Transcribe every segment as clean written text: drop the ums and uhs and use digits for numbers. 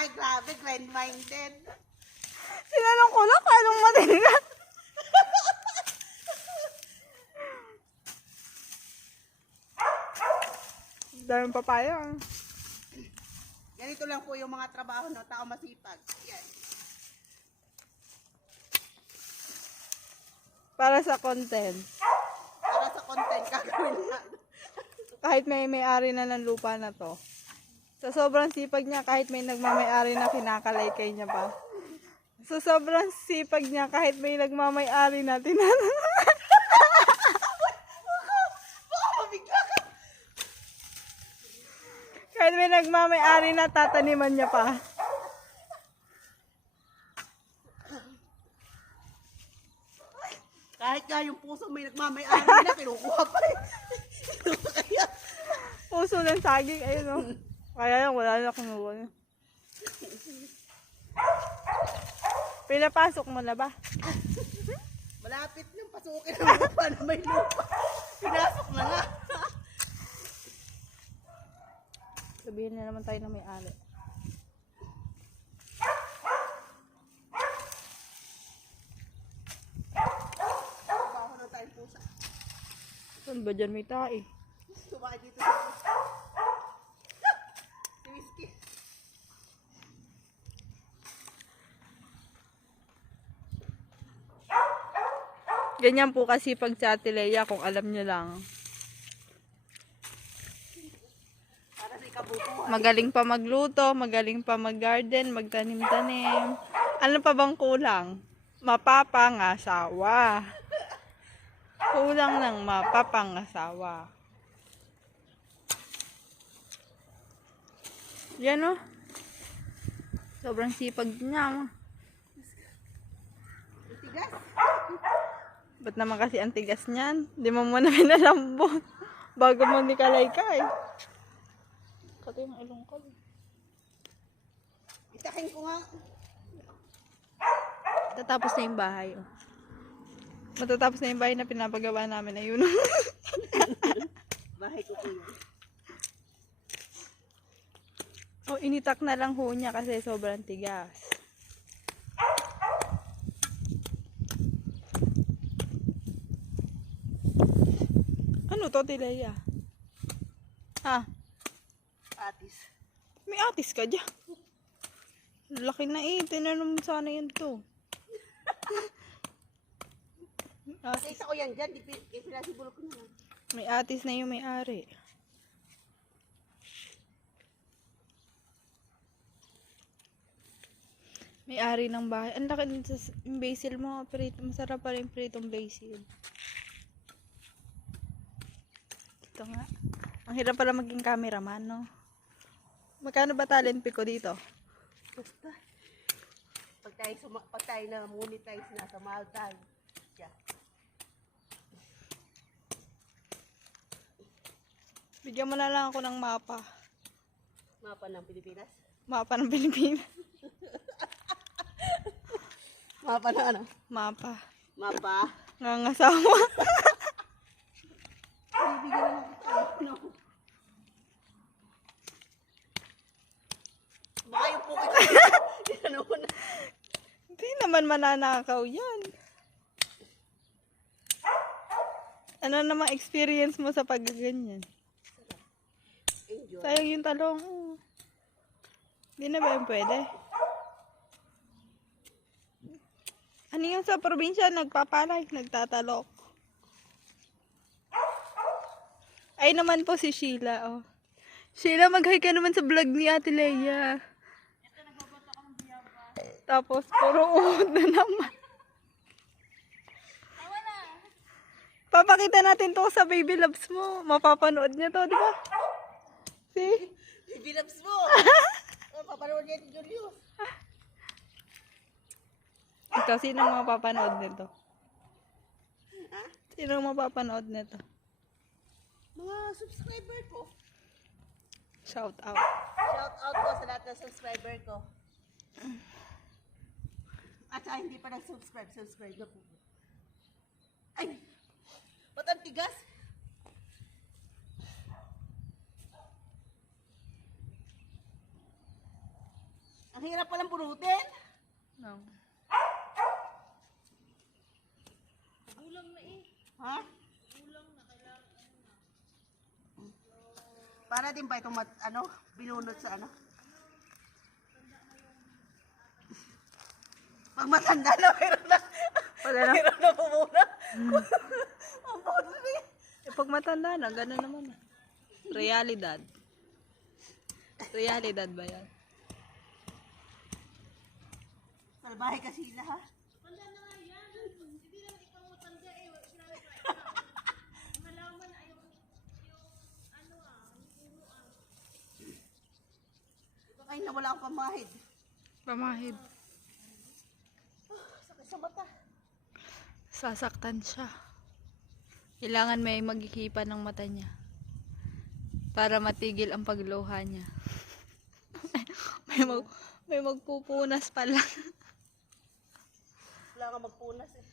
Ay, grabe, grind-minded. Sinanong ko lang, paano matinigas? Daming papaya. Ganito lang po yung mga trabaho no, tao masipag. Yan. Para sa content. Para sa content, gagawin na. Kahit may-ari na ng lupa na to. Sa sobrang sipag niya, kahit may nagmamay-ari na kinakalaykay niya pa. Sa sobrang sipag niya, kahit may nagmamay-ari na kahit may nagmamay-ari na tataniman niya pa. Kahit nga yung puso may nagmamayari na, kinukuha pa eh. Kaya, Puso ng saging, ayun o. Kaya lang, wala na kumuha niya. Pinapasok mo na ba? malapit nang pasukin ang lupa na may lupa. Pinasok na nga. Sabihin na naman tayo na may-ari. Trabaho na tayong pusa. Saan ba dyan may tae? Sumakay dito sa pusa. Si Whiskey. Ganyan po kasi pag sa Ate Leia, kung alam nyo lang. Para sa ikabubuhay. Magaling pa magluto, magaling pa mag-garden, magtanim-tanim. Ano pa bang kulang? Mapapangasawa. Kulang ng mapapangasawa. Yan o. Sobrang sipag niya. Tigas. Ba't naman kasi ang tigas niyan? Di mo muna pinalambot. Bago mo ni kalaykay. Kati yung ilong ko. Itakin ko nga. Tatapos na yung bahay. Oh. Matatapos na yung bahay na pinapagawa namin. Ayun. Bahay ko po yun. Oh, initak na lang ho niya kasi sobrang tigas. Ano to, Tileya? Ha? Atis. May atis ka dyan. Laki na eh. Tinanong mo sana yan to. Isa ko yan dyan. Pinasibulok ko na lang. May atis na yung may-ari. May-ari ng bahay. Ang laki din sa basil mo. Masarap pa rin pritong basil. Ito nga. Ang hirap pala maging cameraman, no? Magkano ba talent pick ko dito? Basta. Pag tayo na monetize na sa mahal tayo. Yeah. Bigyan mo na lang ako ng mapa. Mapa ng Pilipinas. Mapa ng Pilipinas. Mapa na ano? Mapa. Mapa. Ngangasawa. Bibigyan naman kita. No. Baka yung pukit. Yan mo na. Hindi naman mananakaw yan. Ano namang experience mo sa pagganyan? Enjoy. Sayang yung talong. Hindi na ba yung pwede? Ano yung sa probinsya? Nagpapalay, nagtatalok. Ay naman po si Sheila. Oh. Sheila, mag-hi ka naman sa vlog ni Ate Leia. Tapos, puro uod na naman. Papakita natin to sa baby loves mo. Mapapanood niya to, di ba? See? Bilabs mo. Papanood niya si Julius. Ikaw, sino mapapanood nito? Ha? Sino mapapanood nito? Mga subscriber ko. Shout out. Shout out ko sa lahat ng subscriber ko. At saka hindi pa nag-subscribe, subscribe na po. Ay! Ba't ang tigas? Ang Ang hirap palang bunutin. No. Ha? Para din ba itong binunot sa ano? Pag matanda na, meron na. Wala na. Meron na pumuna. Ang bodo eh. Eh, pag matanda na, gano'n naman. Realidad. Realidad ba yan? Salbahe kasi sila ha. Ay, nawala akong pamahid. Pamahid. Sakit sa mata. Sasaktan siya. Kailangan may maghihipan ng mata niya. Para matigil ang pagluha niya. may magpupunas pala. Wala kang magpunas eh.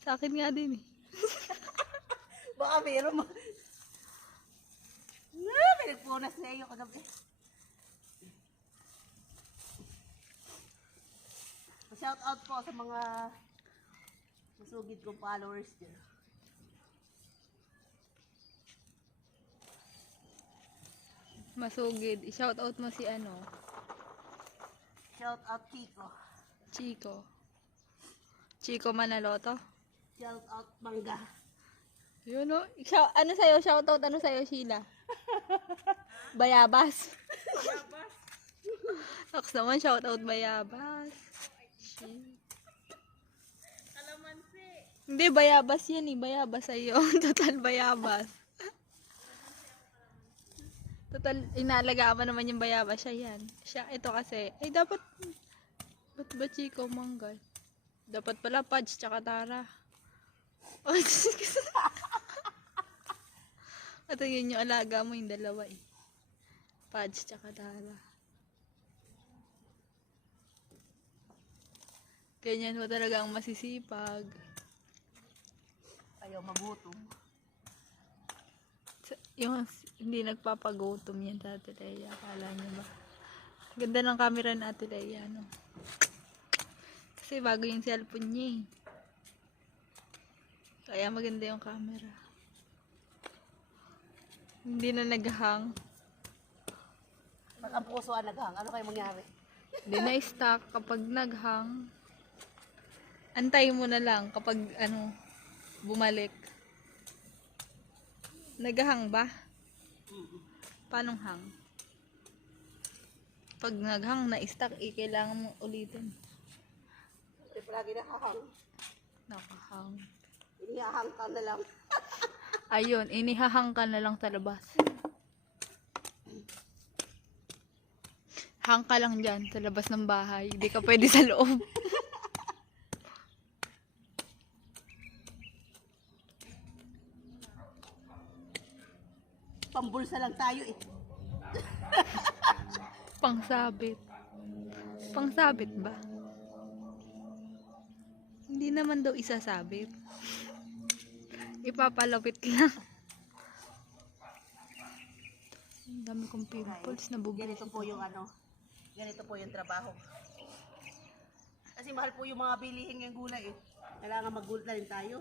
Sa akin nga din eh. Baka meron mo. May nagpunas na iyo kagabi. Shout out po sa mga masugid kong followers dyan. Masugid. I-shout out mo si ano? Shout out Chico. Chico. Chico Manaloto. Shout out Mangga. Yun o. Ano sa'yo? Shout out. Ano sa'yo, Sheila? Bayabas. Bayabas. Ako naman, shout out Bayabas. Hindi, Bayabas yan eh. Bayabas sa'yo. Total Bayabas. Total, inaalagaan mo naman yung Bayabas. Siya yan. Siya, ito kasi. Ay, dapat, ba't ba Chico Manggal? Dapat pala Pudge tsaka Tara. Oh, at yun yung alaga mo yung dalawa eh. Pudge tsaka Tara. Ganyan mo talaga ang masisipag. Ayaw magutom. Yung hindi nagpapagutom yan sa Ate Leia. Akala niyo ba? Ganda ng camera na Ate Leia, no? Kasi bago yung cellphone niya eh. Kaya maganda yung camera. Hindi na naghang. Pag ang puso ang naghang, ano kayo mangyari? Hindi na stuck kapag naghang. Antay mo na lang kapag ano bumalik. Naghang ba? Paanong hang? Pag naghang na stuck, kailangan mong ulitin. Kasi palagi nakahang. Nakahang. Inihahang ka na lang. Ayun, inihahang ka na lang sa labas. Hang ka lang dyan sa labas ng bahay. Hindi ka pwede sa loob. Pambulsa lang tayo eh. Pangsabit. Pangsabit ba? Hindi naman daw isasabit. Ipapalapit lang. Ang dami kong pimples na bubog. Ganito po yung ganito po yung trabaho. Kasi mahal po yung mga bilihin ng gulay eh. Kailangan maggulat na rin tayo.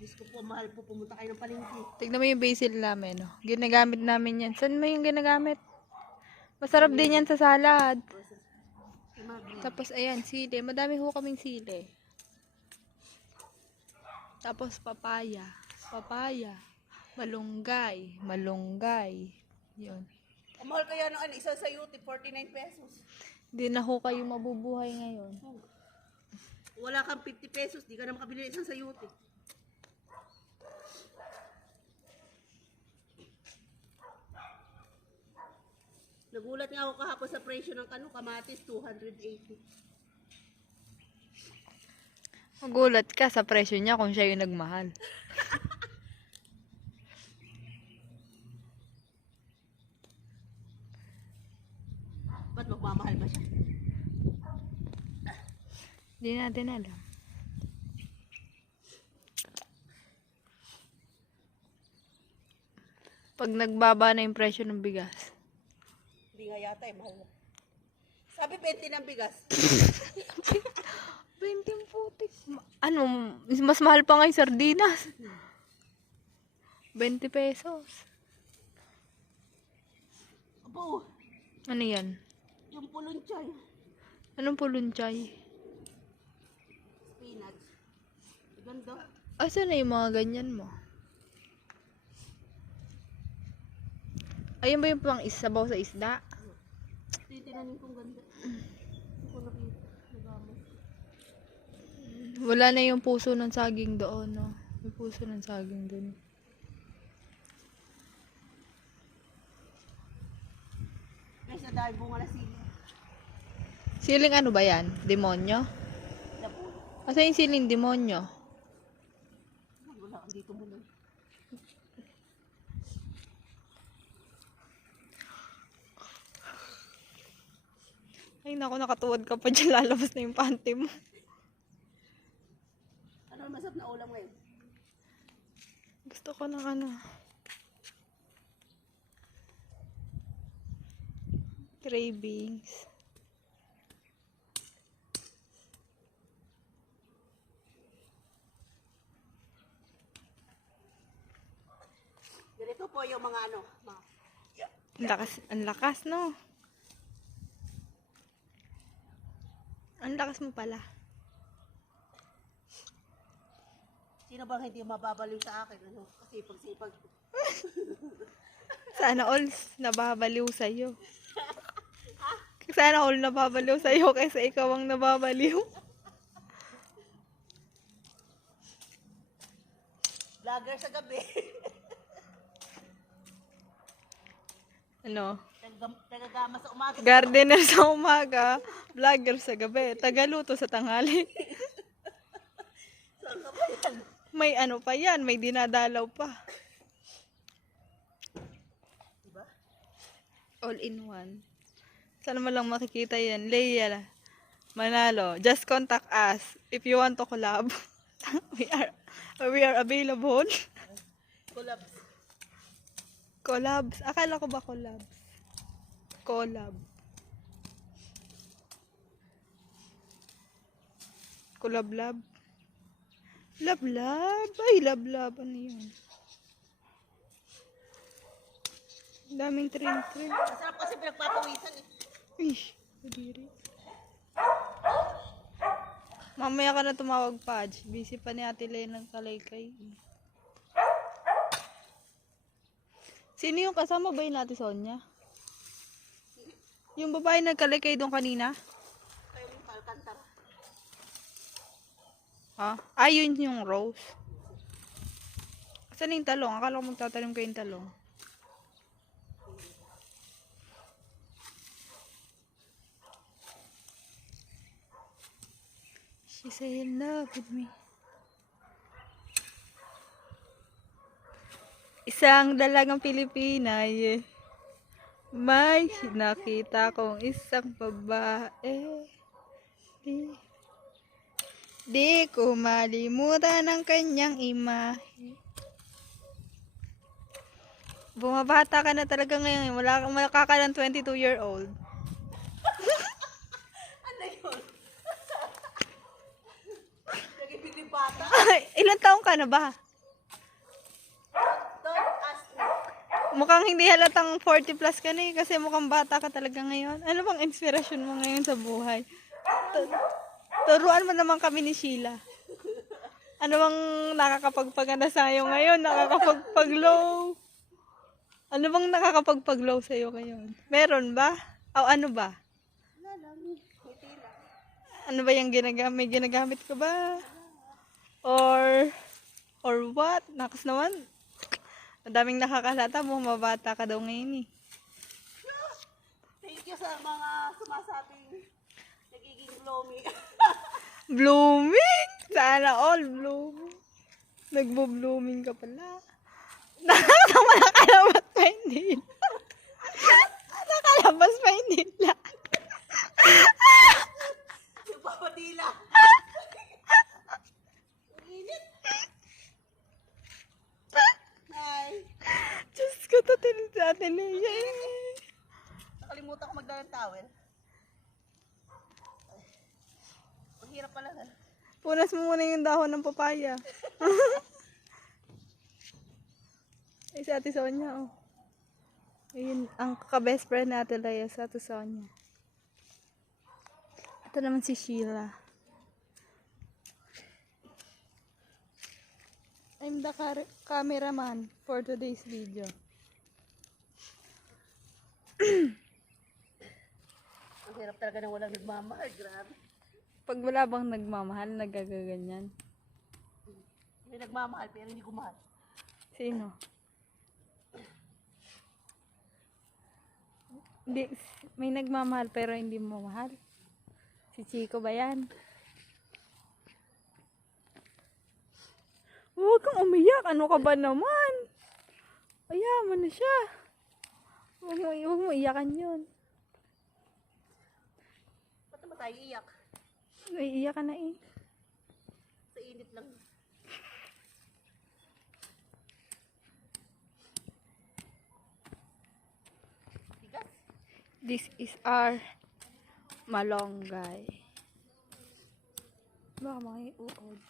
Diyos ko po, mahal po pumunta kayo ng palengke. Tignan mo yung basil namin, no? Ginagamit namin yan. Saan mo yung ginagamit? Masarap din yan sa salad. Tapos, ayan, sili. Madami ho kaming sili. Tapos, papaya. Papaya. Malunggay. Malunggay. Yun. Ang mahal kaya ng isa sa yuti, 49 pesos. Hindi na ho kayo mabubuhay ngayon. Wala kang 50 pesos, di ka na makabili ng isang sayuti. Nagulat nga ako kahapon sa presyo ng kamatis, 280. Magulat ka sa presyo niya kung siya yung nagmahal. Ba't magmamahal ba siya? Hindi natin alam. Pag nagbaba na yung presyo ng bigas. Hindi nga yata eh, mahal na. Sabi 20 ng bigas. 20 putik. Ano, mas mahal pa nga yung sardinas. 20 pesos. Abo, Ano yan? yung pulon chay. Anong pulunchay? Spinach. Ganda. Asa na yung mga ganyan mo? Ayun ba yung pang isabaw sa isda? Titinanin kong ganda. Hindi ko nakita. Nagamas. Wala na yung puso ng saging doon, no? May puso ng saging doon. Guys, na dahil bunga na sili. Siling ano ba yan? Demonyo? Napulo. Asa yung siling demonyo? Wala, dito muna. Ay naku, nakatuwad ka pa dyan. Lalabas na yung panty mo. Ano ang masarap na ulam ngayon? Gusto ko ng ano. Cravings. Ganito po yung mga ano. Mga, Ang lakas, no? Ang lakas mo pala. sino bang hindi mababaliw sa akin? Ano? Kasipag-sipag. Sana all nababaliw sa'yo. Sana all nababaliw sa'yo kaysa ikaw ang nababaliw. Vlogger sa gabi. Ano? Tagagama sa umaga. Gardener sa umaga, vlogger sa gabi, tagaluto sa tanghali. Saan ka ba yan? May ano pa yan, may dinadalaw pa. Diba? All in one. Saan mo lang makikita yan? Leia Manalo, just contact us if you want to collab. we are available. Collabs. Collabs. Akala ko ba collabs? Collab. Collab-lab. Lab-lab. Ay, lab-lab. Ano yun? Daming train-train. Masarap kasi pinagpapawisan eh. Ay, kadiri. Mamaya ka na tumawag, Paj. Busy pa ni Ate Lay ng kalaykay. Sino yung kasama ba yun, Ate Sonia? Yung babae nagkalaykay doon kanina? Kayo yung Alcantara. Ha? Ayun yung rose. Saan yung talong? Akala ko magtatanim kayo yung talong. She say in love with me. Isang dalagang Pilipina, yeah. May nakita kong isang babae. Di ko malimutan ang kanyang imahe. Bumabata ka na talaga ngayon. Wala ka ng 22-year-old. Ano yun? Naging binibata. Ilan taong ka na ba? Don't ask me. Mukhang hindi halatang 40 plus ka na eh, kasi mukhang bata ka talaga ngayon. Ano bang inspirasyon mo ngayon sa buhay? Turuan mo naman kami ni Sheila. Ano bang nakakapagpaganda sa'yo ngayon? Nakakapagpaglow? Ano bang nakakapagpaglow sa'yo ngayon? Meron ba? O ano ba? Wala lang. Ngiti lang. Ano ba yung ginagamit? May ginagamit ka ba? Or what? Nakas naman. Ang daming nakakalata mo, mabata ka daw ngayon eh. Thank you sa mga sumasabing nagiging gloomy. Blooming! Sana all blooming. Nagbo-blooming ka pala. Nakakasama nakalabas pa hindi. Nakalabas pa hindi lang. Yung papadila. Ang init. Ay. Diyos ko, tatin sa atin eh. Nakalimutan ko magdala ng towel. hirap pala. Punas mo muna yung dahon ng papaya. Ay, si Ate Sonia, oh. Ayun, ang ka-best friend natin Leia, si Ate Sonia. Ito naman si Sheila. I'm the cameraman for today's video. Ang hirap talaga na walang nagmamahal. Grabe. Pag wala bang nagmamahal, nagagaganyan. May nagmamahal pero hindi ko mahal. Sino? Hindi, may nagmamahal pero hindi mo mahal. Si Chico ba yan? Huwag kang umiyak. Ano ka ba naman? Ayaw mo na siya. Huwag mo iyakan yun. Ba't naman tayo iyak? Iiyak ka na eh. Sa init lang. Tigas. This is our malunggay. Baka makiuod.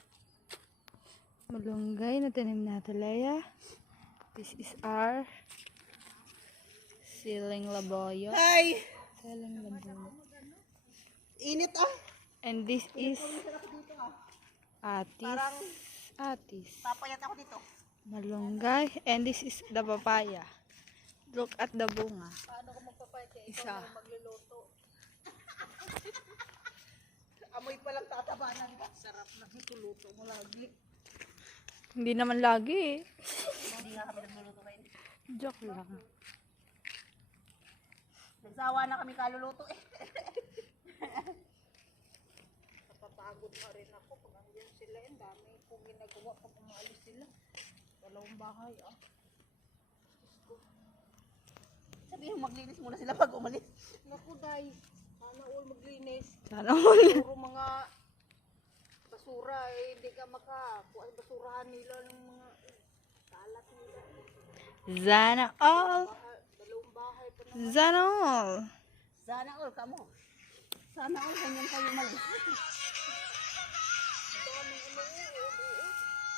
Malunggay na tanim natin, Leia. This is our siling laboyo. Ay! Siling laboyo. Init ah! And this is atis. Parang Atis. papayat ako dito. Malunggay. And this is the papaya. Look at the bunga. Paano ko magpapayat kaya Isa. ikaw na magluluto? Amoy palang tatabanan ka. Sarap na ituluto mo lagi. Hindi naman lagi eh. Hindi nga kami nagluluto kayo. Joke lang. Nagsawa na kami kaluluto eh. Napapagod na rin ako pag andyan sila. Ang dami kong ginagawa pag umaalis sila. Dalawang bahay ah. Sabihin maglinis muna sila pag umalis. Naku day, sana all maglinis. Sana all. Puro mga basura eh, hindi ka makakuha ang basurahan nila ng mga kalat nila. Sana all. Dalawang bahay pa na. Sana all. Sana all kamo. Sana all ganyan kayo malis.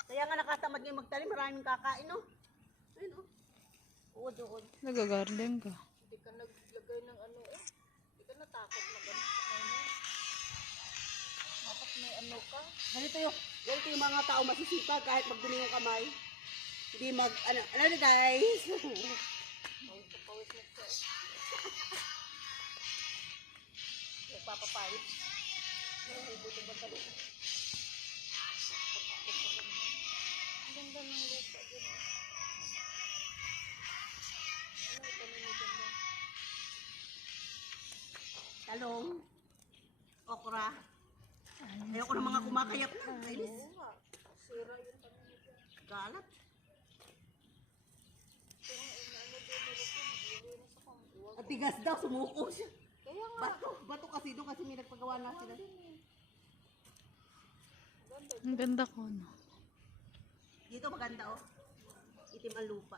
Kaya nga nakatamad ngayon magtanim, maraming kakain no. Ayun oh. Uod. Nagagarden ka. Hindi ka naglagay ng ano eh. Hindi ka natakot na ganito. Dapat may ano ka. Ganito yung mga tao masisipag kahit magdumi yung kamay. Hindi ano na guys. Pawis na siya. Nagpapapawis. Buto ba talo? Ang ganda ng lupa dyan. Ano ito na maganda? Talong. Okra. Ayoko ng mga kumakayap na. Ayos. Sira yun. Galat. At tigas daw, sumuko siya. Kaya nga. Bato kasi doon kasi may nagpagawa na sila. Ang ganda ko, no? Dito maganda oh. Itim ang lupa.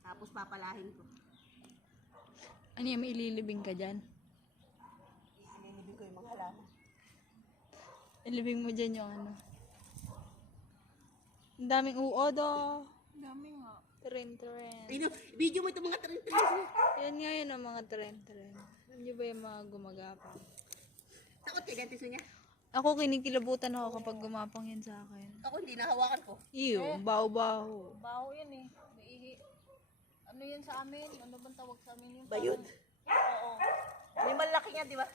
Tapos papalahin ko. Ano yung ililibing ka dyan? Ilinibig ko yung mga halaman. Ilibing mo dyan yung ano. Ang daming uod, oh. Dami nga. Tren. Ayun, video mo itong mga trin-trin. Yan nga yun ang mga tren. Alam niyo ba yung mga gumagapang? Takot kay ganti niya. Ako kinikilabutan ako kapag gumapang yan sa akin. Ako hindi nahawakan ko. Iyo, baho-baho. Baho yan eh. May ihi. Ano yan sa amin? Ano bang tawag sa amin yun? Bayod. Oo. May malaki niya, di ba?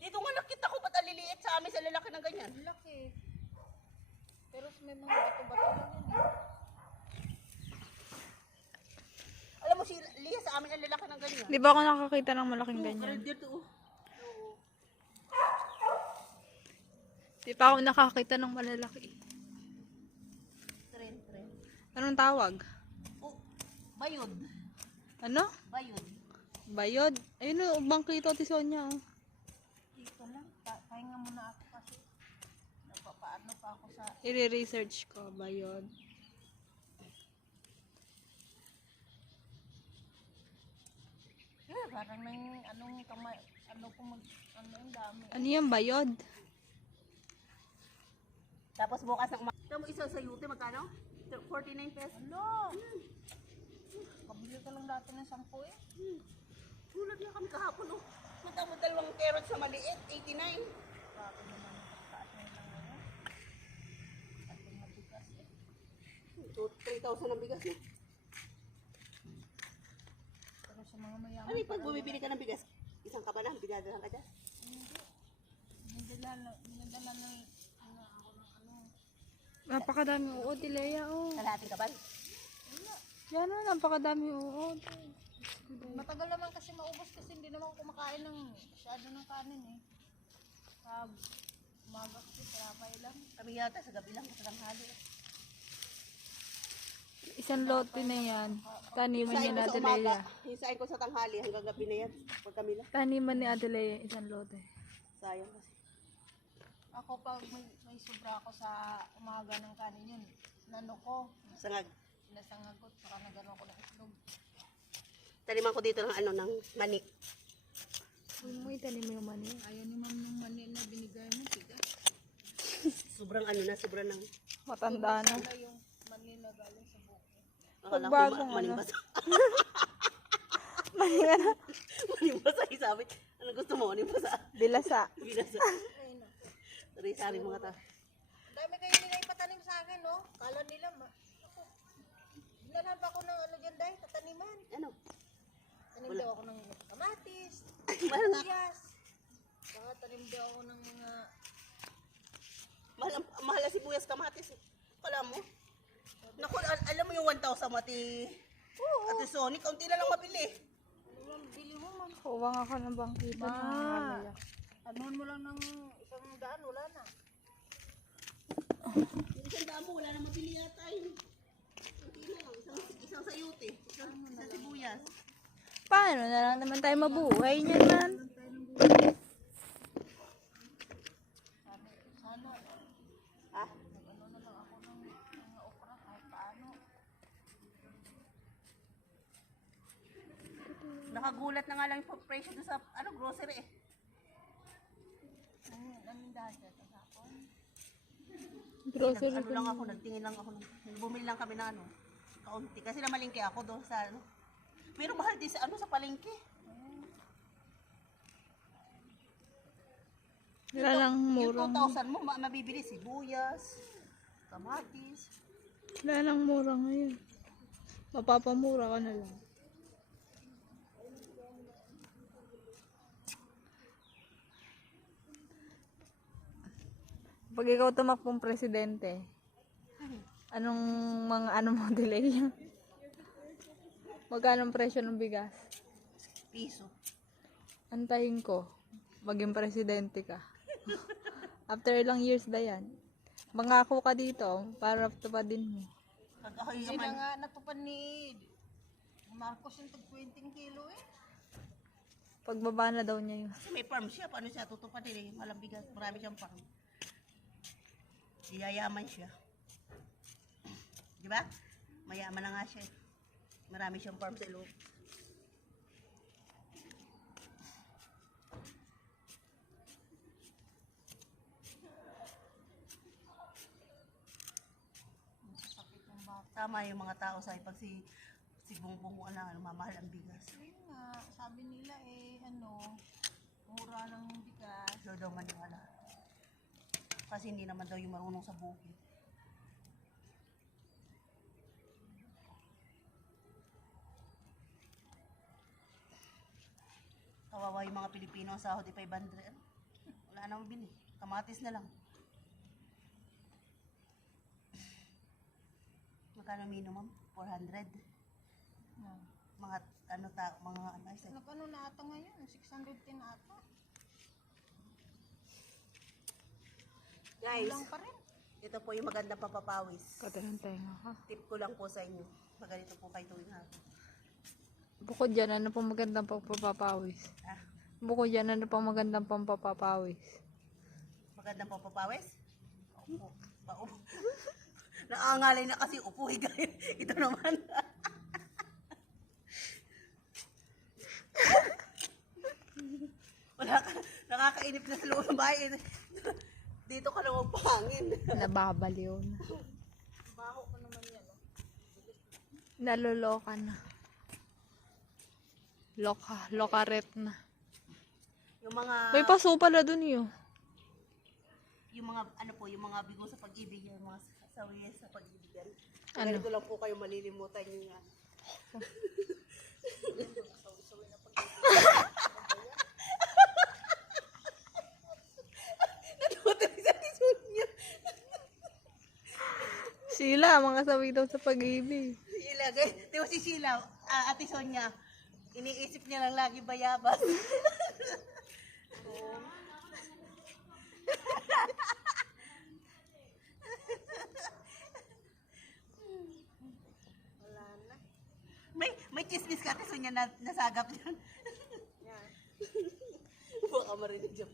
Dito nga nakita ko ba't aliliit sa amin sa lalaki ng ganyan. Laki. Pero may mga bato-bato lang yan eh. Alam mo si Lia sa amin ang lalaki ng ganyan. Di ba ako nakakita ng malaking ganyan? Dito oh. Di pa ako nakakita ng malalaki. Tren. Anong tawag? Oh, bayod. Ano? Bayod. Bayod? Ayun o, bangkito ti Sonia. Oh. Dito lang. Pahinga muna ako kasi napapaano pa ako sa... I-research ko, bayod. Parang may anong kamay... ano kung mag, ano yung dami. Ano yan, bayod? Tapos bukas ng ito mo isa sa yute, magkano? 49 pesos. Ano? Kabili ka lang dati ng 10 eh. Tulad na kami kahapon, oh. Punta mo dalawang carrots sa maliit, 89. Grabe naman ang pagkaas na lang ngayon. Ating mabigas eh. 3,000 ang bigas mo. Pero sa mga mayaman, Ano yung pag bumibili ka ng bigas? Isang kabalang, binadalahan ka dyan? Minadala ng ano ako ng ano. Napakadami uod, Lea, oh. Kalahating kabal. Yan na, napakadami uod. Matagal naman kasi maubos kasi hindi naman ako kumakain ng masyado ng kanin eh. Sa umaga kasi sarapay lang. Kami yata sa gabi lang, sa tanghali. Isang lote na yan. Taniman niya Yung na sa Ate umaga, Lea. yung sain ko sa tanghali hanggang gabi na yan. Pag kami lang. Taniman ni Ate Lea, isang lote. Sayang kasi. Ako pag may sobra ako sa umaga ng kanin yun, nano ko, Sangag. sinasangagot, saka nagano ko ng itlog. Taliman ko dito ng ano, ng manik. Uy, mo itanim mo yung mani. Ayaw ni ma'am nung mani na binigay mo, tigas. Sobrang ano na, sobrang ng... Matanda na. Wala yung mani na galing sa buko. Akala ko Pagbagong ano. manimbasa. Mani ka na. Manimbasa, sabi. Ano gusto mo? Manimbasa. Dilasa. Binasa. Ay na. Sari-sari mga ta. Ang dami kayo nila ipatanim sa akin, no? Kala nila, ako. Dinalhan pa ako ng ano dyan dahil, tataniman. Ano? Tanim daw ako ng kamatis, Mahal nga. sibuyas. Saka tanim daw ako ng mga, Mahal na sibuyas kamatis. Eh. Kala mo? Naku, alam mo yung 1,000 mati. Ate Sony, kaunti na lang mabili. ano lang, bili mo man. Kuwang ako ng bangkita ng Lea. Anuhan mo lang ng 100, wala na. Yung isang damo, wala na mabili yata yun. Kaunti na lang. Isang sayute. Isang sibuyas. Paano na lang naman tayo mabuhay niyan man? Sana, Ha? ano na lang ako ng mga okra kahit paano. Nakagulat na nga lang yung presyo doon sa ano, grocery eh. Namindahan siya sa hapon. Grocery Ano lang ako, nagtingin lang ako. Bumili lang kami na ano, kaunti. Kasi namalingki ako doon sa ano. Pero mahal din sa ano, sa palengke. Wala lang Yung murang. 2,000 mo, mabibili sibuyas, kamatis. Wala lang mura ngayon. Mapapamura ka na lang. Pag ikaw tumakbong presidente, anong mga ano mo delay? Magkano ang presyo ng bigas? Piso. Antayin ko, maging presidente ka. After ilang years na yan. Mangako ka dito para tupadin mo. Pag ako Hindi yung na nga natupad ni Marcos yung tag 20 kilo eh. Pagbaba na daw niya yun. kasi may farm siya, paano siya tutupadin eh? Malang bigas, marami siyang farm. Yayaman siya. Di ba? Mayaman na nga siya eh. Marami siyang farm sa loob. Sakit ng bata. Tama yung mga tao sa pag si Bongbong ano, mamahal ang bigas. Yun nga, sabi nila eh, ano, mura ng bigas. So daw maniwala. Kasi hindi naman daw yung marunong sa bukid. Kawawa yung mga Pilipino ang sahod ay 500. Wala na mabili. Kamatis na lang. Magkano minimum? 400. Mga ano mga ano ay Nag-ano na ata ngayon, 610 na ata. guys, Kulang pa rin. ito po yung magandang papapawis. Katarantay nga ka. Tip ko lang po sa inyo. Maganito po kayo tuwing hapon. Bukod dyan, ano pang magandang pampapawis? Ah, Bukod dyan, ano pang magandang pampapawis? magandang papapawis? Upo. Paupo. Naangalay na kasi upo. Ito naman. Wala ka, nakakainip na sa loob ng bahay. Dito ka na magpahangin. Nababaliw na. Baho ko naman yan. Oh. Naloloka na. Lokaret na. Yung mga, May paso pala dun yun. yung mga, ano po, yung mga bigo sa pag-ibig, yung mga sasawiyan sa pag-ibig. Ano? Ganito lang po kayo malilimutan nyo yan. Sila, mga sawi daw sa pag-ibig. Sheila, di ba si Sheila, Ate Sonia, iniisip niya lang lagi bayabas. May chismis ka, Ate Sonia, na nasagap yan. Baka marinig dyan.